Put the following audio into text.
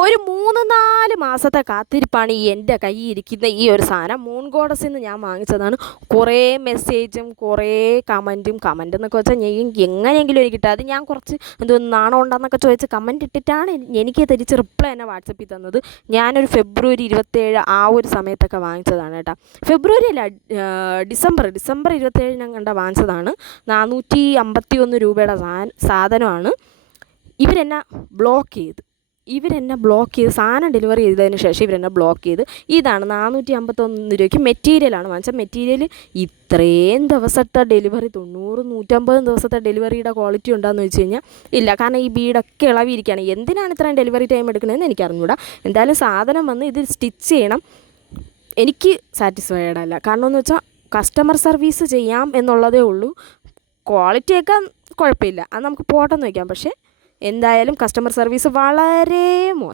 ഒരു 3-4 മാസത്തെ കാത്തിരിപ്പാണ് എൻ്റെ കയ്യിൽ ഇരിക്കുന്ന ഈ ഒരു സാധനം. മൂൺ ഗോഡസിൽ നിന്ന് ഞാൻ വാങ്ങിച്ചതാണ്. കുറേ മെസ്സേജും കുറേ കമൻ്റ് എന്നൊക്കെ വെച്ചാൽ എങ്ങനെയെങ്കിലും എനിക്ക് കിട്ടുക. അത് ഞാൻ കുറച്ച് നാണം ഉണ്ടെന്നൊക്കെ ചോദിച്ച് കമൻറ്റ് ഇട്ടിട്ടാണ് എനിക്ക് തിരിച്ച് റിപ്ലൈ തന്നെ വാട്സപ്പിൽ തന്നത്. ഞാനൊരു ഫെബ്രുവരി 27 ആ ഒരു സമയത്തൊക്കെ വാങ്ങിച്ചതാണ് കേട്ടോ. ഫെബ്രുവരി അല്ല, ഡിസംബർ 27 കണ്ട വാങ്ങിച്ചതാണ്. 451 രൂപയുടെ സാധനമാണ്. ഇവരെന്നെ ബ്ലോക്ക് ചെയ്ത് സാധനം ഡെലിവറി ചെയ്തതിന് ശേഷം ഇവരെന്നെ ബ്ലോക്ക് ചെയ്ത്. ഇതാണ് 451 രൂപയ്ക്ക് മെറ്റീരിയലാണ് വാങ്ങിച്ചത്. മെറ്റീരിയൽ ഇത്രയും ദിവസത്തെ ഡെലിവറി, 90-150 ദിവസത്തെ ഡെലിവറിയുടെ ക്വാളിറ്റി ഉണ്ടോയെന്ന് വെച്ച് കഴിഞ്ഞാൽ ഇല്ല. കാരണം ഈ ബീഡൊക്കെ ഇളവിയിരിക്കുകയാണ്. എന്തിനാണ് ഇത്രയും ഡെലിവറി ടൈം എടുക്കണമെന്ന് എനിക്ക് അറിഞ്ഞൂടാ. എന്തായാലും സാധനം വന്ന് ഇത് സ്റ്റിച്ച് ചെയ്യണം. എനിക്ക് സാറ്റിസ്ഫൈഡ് അല്ല. കാരണം എന്ന് വെച്ചാൽ കസ്റ്റമർ സർവീസ് ചെയ്യാം എന്നുള്ളതേ ഉള്ളൂ. ക്വാളിറ്റിയൊക്കെ കുഴപ്പമില്ല, അത് നമുക്ക് പോട്ടെന്ന് വയ്ക്കാം. പക്ഷേ എന്തായാലും കസ്റ്റമർ സർവീസ് വളരെ മോശം.